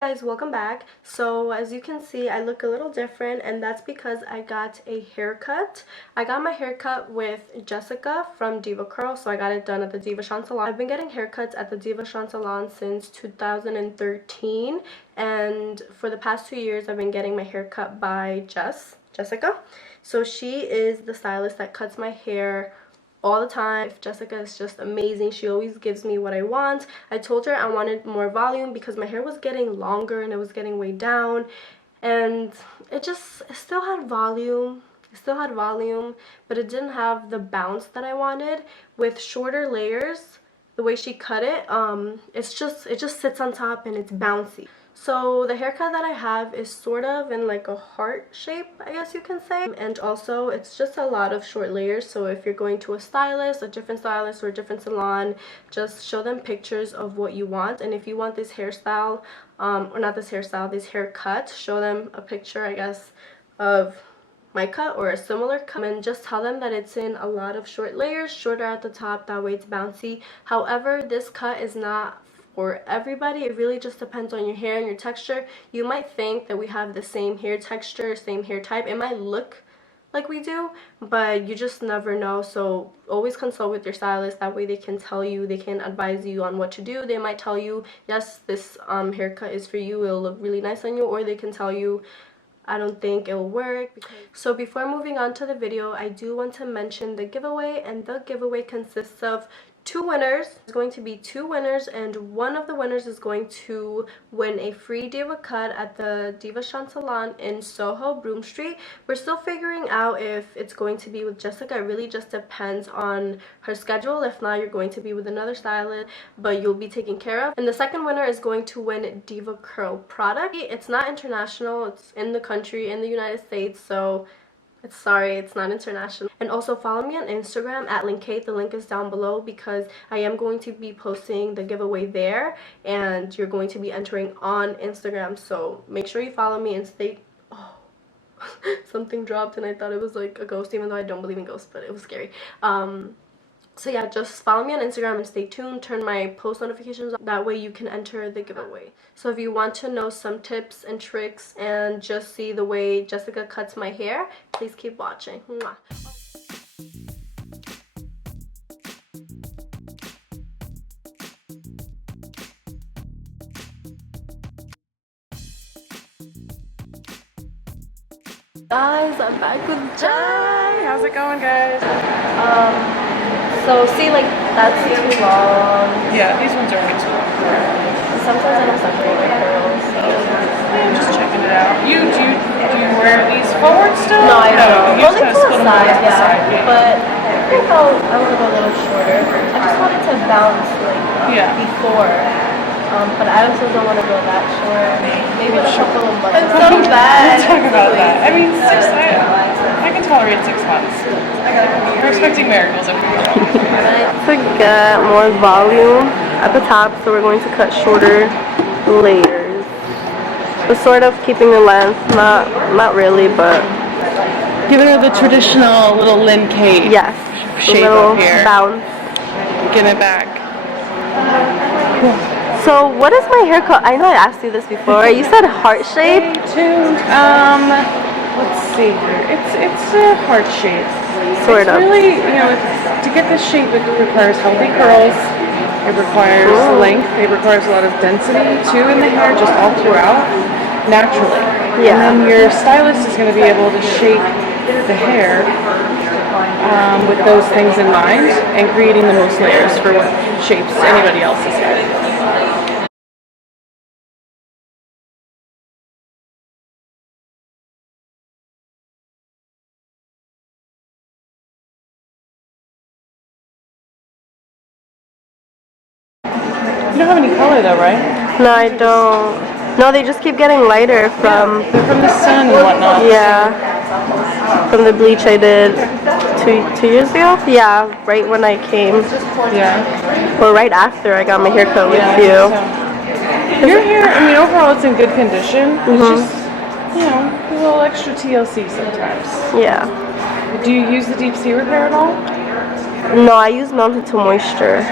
Guys, welcome back. So as you can see, I look a little different, and that's because I got a haircut. I got my haircut with Jessica from DevaCut, so I got it done at the DevaCut salon. I've been getting haircuts at the DevaCut salon since 2013, and for the past 2 years I've been getting my hair cut by Jessica. So she is the stylist that cuts my hair all the time. Jessica is just amazing. She always gives me what I want. I told her I wanted more volume because my hair was getting longer and it was getting way down, and it still had volume. But it didn't have the bounce that I wanted. With shorter layers, the way she cut it, it just sits on top and it's bouncy. So the haircut that I have is sort of in like a heart shape, I guess you can say. And also it's just a lot of short layers. So if you're going to a different stylist or a different salon, just show them pictures of what you want. And if you want this hairstyle, or not this hairstyle, this haircut, show them a picture, I guess, of my cut or a similar cut, and just tell them that it's in a lot of short layers, shorter at the top, that way it's bouncy. However, this cut is not for everybody. It really just depends on your hair and your texture. You might think that we have the same hair texture, same hair type. It might look like we do, but you just never know. So always consult with your stylist. That way they can tell you, they can advise you on what to do. They might tell you, yes, this haircut is for you, it'll look really nice on you, or they can tell you, I don't think it will work. So before moving on to the video, I do want to mention the giveaway, and the giveaway consists of 2 winners. There's going to be 2 winners, and one of the winners is going to win a free DevaCut at the DevaCut salon in Soho, Broome Street. We're still figuring out if it's going to be with Jessica. It really just depends on her schedule. If not, you're going to be with another stylist, but you'll be taken care of. And the second winner is going to win DevaCut product. It's not international, it's in the country, in the United States, so it's not international. And also follow me on Instagram at Linkate. The link is down below because I am going to be posting the giveaway there, and you're going to be entering on Instagram. So make sure you follow me and stay. Oh, something dropped and I thought it was like a ghost, even though I don't believe in ghosts, but it was scary. So yeah, just follow me on Instagram and stay tuned. Turn my post notifications on. That way you can enter the giveaway. So if you want to know some tips and tricks and just see the way Jessica cuts my hair, please keep watching. Mwah. Guys, I'm back with Jai. How's it going, guys? So see, like, that's too long. Yeah, these ones are way too long. Sometimes I don't separate my curls, so I'm just checking it out. Do you wear these forward still? no, I don't. You Only just to split the them side, to the side. yeah. But I think I want to go a little shorter. I just wanted to bounce like before. But I also don't want to go that short. Maybe a couple of months. It's so bad. We'll talk about that. I mean, I can tolerate 6 months. We're expecting miracles every year. To get more volume at the top, so we're going to cut shorter layers. But sort of keeping the length, not really, but Giving her the traditional little Linkate shape little of hair. bounce. Getting it back. So what is my haircut? I know I asked you this before. You said heart shape. Stay tuned. Let's see here. It's a heart shape. Sort of. Really, to get this shape, it requires healthy curls. It requires length. It requires a lot of density too in the hair, just all throughout, naturally. Yeah. And then your stylist is going to be able to shape the hair with those things in mind and creating the most layers for what shapes anybody else's hair. You don't have any color though, right? No, I don't. No, they just keep getting lighter from. They're from the sun and whatnot. Yeah. From the bleach I did two years ago. Yeah, right when I came. Yeah. Or right after I got my haircut with you. So, your hair, I mean, overall it's in good condition. It's just, a little extra TLC sometimes. Yeah. Do you use the deep sea repair at all? No, I use Mountain to Moisture.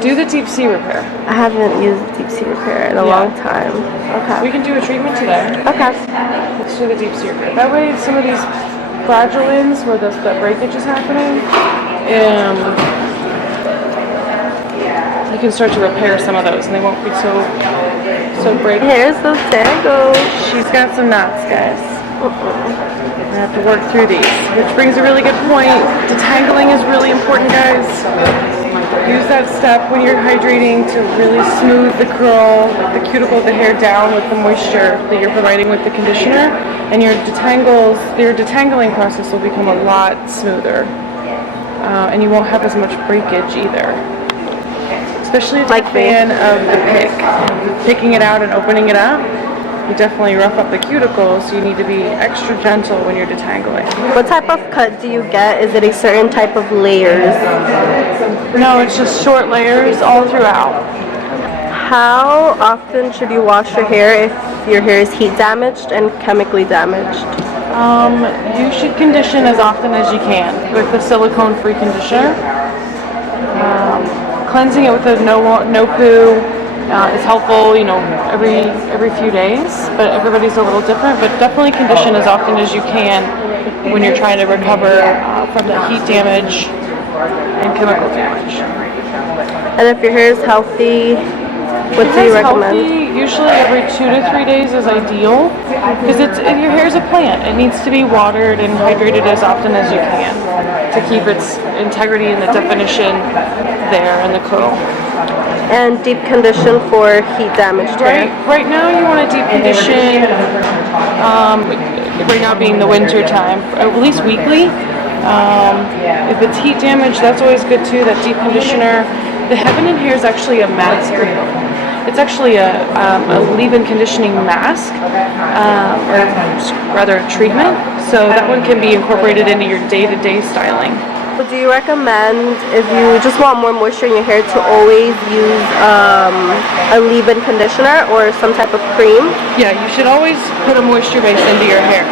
Do the deep sea repair. I haven't used deep sea repair in a long time. Okay. We can do a treatment today. Okay. Let's do the deep sea repair. That way, some of these fragile ends where the breakage is happening, you can start to repair some of those, and they won't be so break. Here's those tangles. She's got some knots, guys. I have to work through these, which brings a really good point. Detangling is really important, guys. Use that step when you're hydrating to really smooth the curl, the cuticle of the hair down with the moisture that you're providing with the conditioner, and your detangling process will become a lot smoother, and you won't have as much breakage either. Especially if you're a fan of the picking it out and opening it up. You definitely rough up the cuticles, so you need to be extra gentle when you're detangling. What type of cut do you get? Is it a certain type of layers? No, it's just short layers all throughout. How often should you wash your hair if your hair is heat damaged and chemically damaged? You should condition as often as you can with the silicone-free conditioner. Cleansing it with a no poo is helpful, every few days, but everybody's a little different. But definitely condition as often as you can when you're trying to recover from the heat damage and chemical damage. And if your hair is healthy, what do you recommend? Healthy, usually every 2 to 3 days is ideal, because your hair is a plant. It needs to be watered and hydrated as often as you can to keep its integrity and the definition there in the curl. And deep condition for heat damaged hair. Right now you want to deep condition, right now being the winter time, at least weekly. If it's heat damage, that's always good too, that deep conditioner. The Heaven in Hair is actually a mask. It's actually a leave-in conditioning mask, or rather a treatment. So that one can be incorporated into your day-to-day styling. Do you recommend, if you just want more moisture in your hair, to always use a leave-in conditioner or some type of cream? Yeah, you should always put a moisture base into your hair.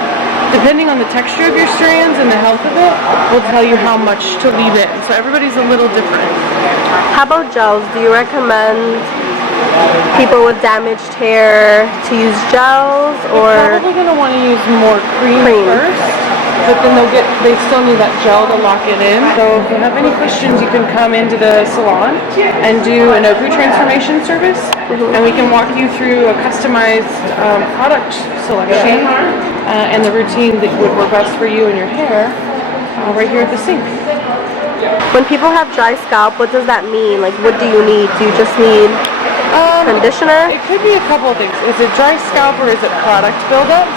Depending on the texture of your strands and the health of it, will tell you how much to leave in. So everybody's a little different. How about gels? Do you recommend people with damaged hair to use gels, or? They're probably going to want to use more cream first, but then they still need that gel to lock it in. So if you have any questions, you can come into the salon and do an OPU transformation service, and we can walk you through a customized product selection and the routine that would work best for you and your hair right here at the sink. When people have dry scalp, what does that mean? Like, what do you need? Do you just need conditioner? It could be a couple of things. Is it dry scalp or is it product buildup?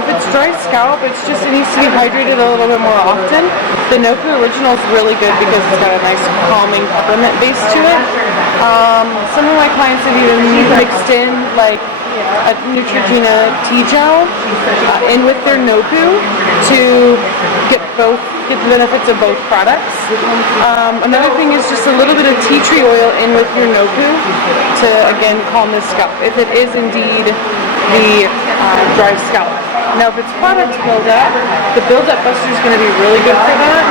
If it's dry scalp, it needs to be hydrated a little bit more often. The Noku Original is really good because it's got a nice calming peppermint base to it. Some of my clients have even mixed in like a Neutrogena tea gel in with their Noku to get the benefits of both products. Another thing is just a little bit of tea tree oil in with your Noku to, again, calm the scalp, if it is indeed the dry scalp. Now, if it's product buildup, the buildup buster is going to be really good for that.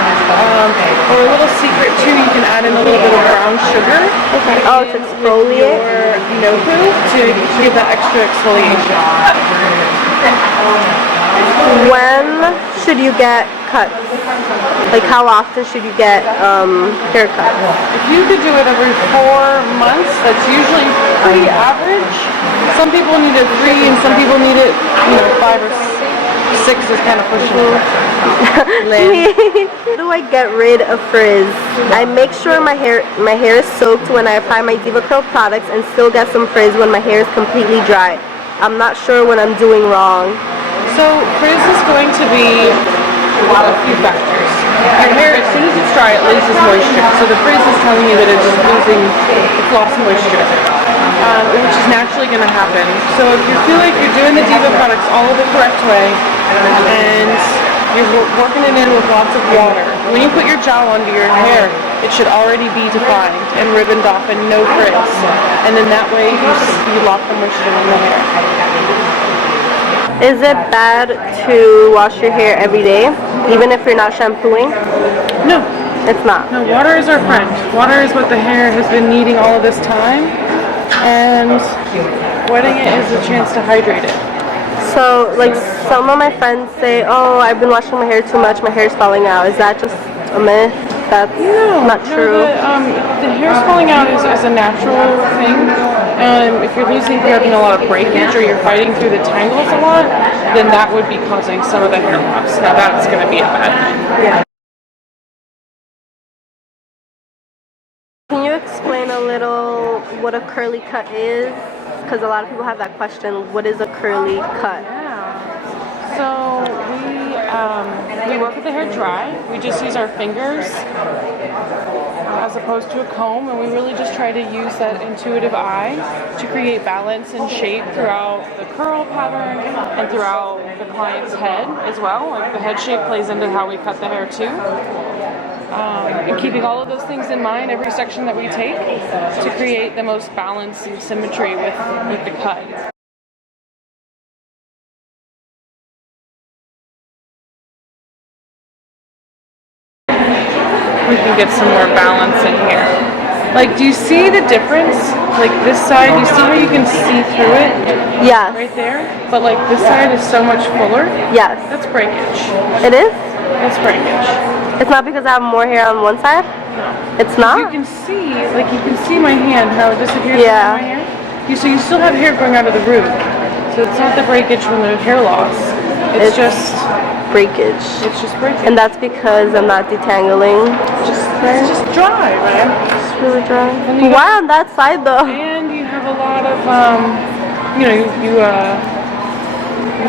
Or a little secret too, you can add in a little bit of brown sugar. Okay. Oh, to exfoliate? Your Noku to give that extra exfoliation. When should you get cuts? Like, how often should you get haircuts? If you could do it every 4 months, that's usually pretty average. Some people need it 3, and some people need it, 5 or 6 is kind of pushing it. How do I get rid of frizz? I make sure my hair is soaked when I apply my DevaCut products and still get some frizz when my hair is completely dry. I'm not sure what I'm doing wrong. So frizz is going to be a few factors. Your hair, as soon as it's dry, it loses moisture. So the frizz is telling you that it's losing its lost moisture, which is naturally going to happen. So if you feel like you're doing the Diva products all the correct way, and you're working it in with lots of water, when you put your gel under your hair, it should already be defined and ribboned off and no frizz. And then that way you lock the moisture in the hair. Is it bad to wash your hair every day, even if you're not shampooing? No. It's not. No, water is our friend. Water is what the hair has been needing all of this time, and wetting it is a chance to hydrate it. So, like, some of my friends say, oh, I've been washing my hair too much, my hair's falling out. Is that just a myth? That's not true. The hair's falling out is a natural thing. If you're having a lot of breakage or you're fighting through the tangles a lot, then that would be causing some of the hair loss. Now that's going to be a bad thing. Yeah. Can you explain a little what a curly cut is? Because a lot of people have that question, what is a curly cut? Yeah. So we work with the hair dry. We just use our fingers as opposed to a comb, and we really just try to use that intuitive eye to create balance and shape throughout the curl pattern and throughout the client's head as well. Like the head shape plays into how we cut the hair too. And keeping all of those things in mind every section that we take to create the most balance and symmetry with the cut. We can get some more balance in here. Like, do you see the difference? Like this side, you see how you can see through it? Yes. Right there? But like this side is so much fuller? Yes. That's breakage. It is? That's breakage. It's not because I have more hair on one side? No. It's not? You can see my hand, how it disappears from my hair? So you still have hair going out of the root. So it's not the breakage from the hair loss. It's just breakage. It's just breakage. And that's because I'm not detangling. It's just dry, man. It's really dry. Why on that side though? And you have a lot of, you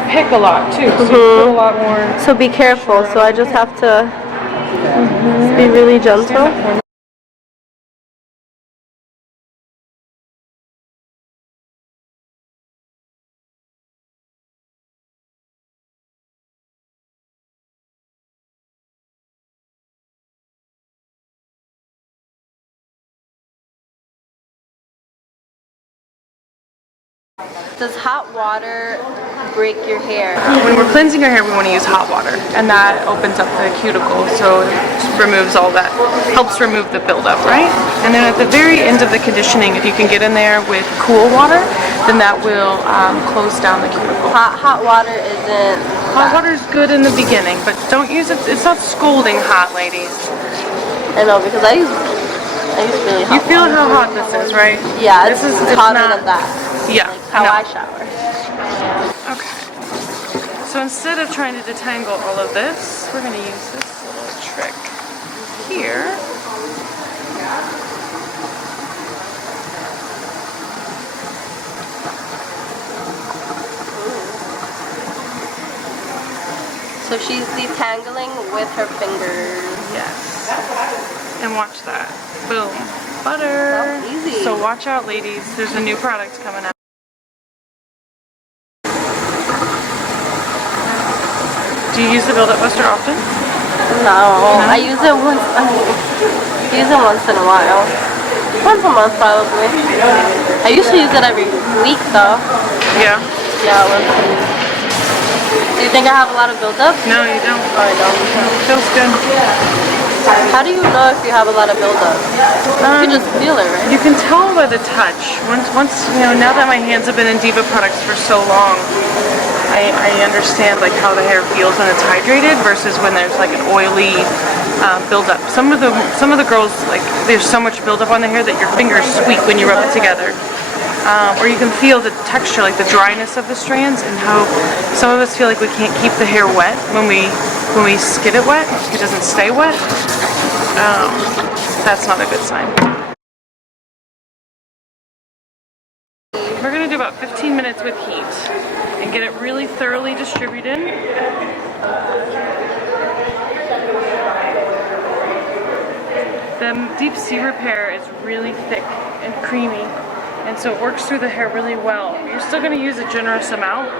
pick a lot too, so you put a lot more. So be careful. So I just have to be really gentle. Does hot water break your hair? When we're cleansing our hair, we want to use hot water, and that opens up the cuticle, so it removes all that, helps remove the buildup, right? And then at the very end of the conditioning, if you can get in there with cool water, then that will close down the cuticle. Hot water isn't. Hot water is good in the beginning, but don't use it. It's not scalding hot, ladies. I know, because I use really hot. You feel how hot this is, right? Yeah, it's hotter than that. Yeah, like how I shower. Okay. So instead of trying to detangle all of this, we're going to use this little trick here. So she's detangling with her fingers. Yes. And watch that. Boom. Butter. That was easy. So watch out, ladies. There's a new product coming out. Do you use the Build Up Buster often? No. I use it once. Use it once in a while. Once a month, probably. I usually use it every week, though. Yeah. Yeah, once a week. Do you think I have a lot of buildup? No, you don't. Oh, I don't. Feels good. How do you know if you have a lot of buildup? You can just feel it, right? You can tell by the touch. Once now that my hands have been in Diva products for so long, I understand like how the hair feels when it's hydrated versus when there's like an oily buildup. Some of the girls, like, there's so much buildup on the hair that your fingers squeak when you rub it together. Or you can feel the texture, like the dryness of the strands, and how some of us feel like we can't keep the hair wet when we skid it wet. It doesn't stay wet. That's not a good sign. We're going to do about 15 minutes with heat and get it really thoroughly distributed. The deep sea repair is really thick and creamy, and so it works through the hair really well. You're still going to use a generous amount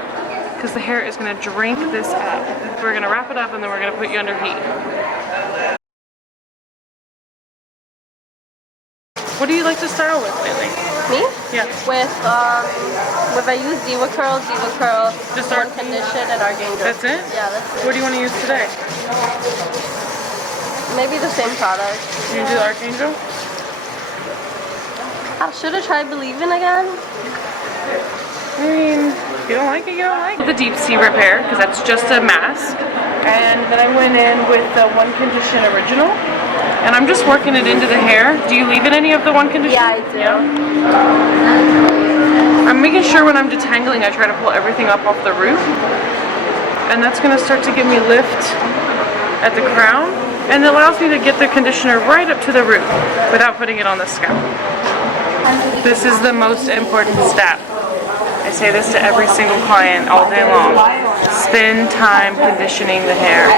because the hair is going to drink this up. We're going to wrap it up and then we're going to put you under heat. What do you like to style with lately? Me? Yeah. With I use DevaCut, Just One Condition, and Archangel. That's it? Yeah, that's it. What do you want to use today? Maybe the same product. You do the Archangel? Should I try Believing again? I mean, if you don't like it, you don't like it. The deep sea repair, because that's just a mask. And then I went in with the One Condition Original. And I'm just working it into the hair. Do you leave in any of the One Condition? Yeah, I do. Yeah. I'm making sure when I'm detangling, I try to pull everything up off the root. And that's going to start to give me lift at the crown. And it allows me to get the conditioner right up to the root without putting it on the scalp. This is the most important step. I say this to every single client all day long. Spend time conditioning the hair.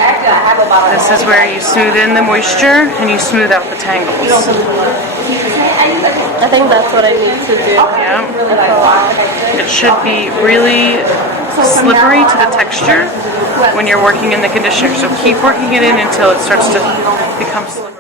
This is where you smooth in the moisture and you smooth out the tangles. I think that's what I need to do. Yeah. It should be really slippery to the texture when you're working in the conditioner. So keep working it in until it starts to become slippery.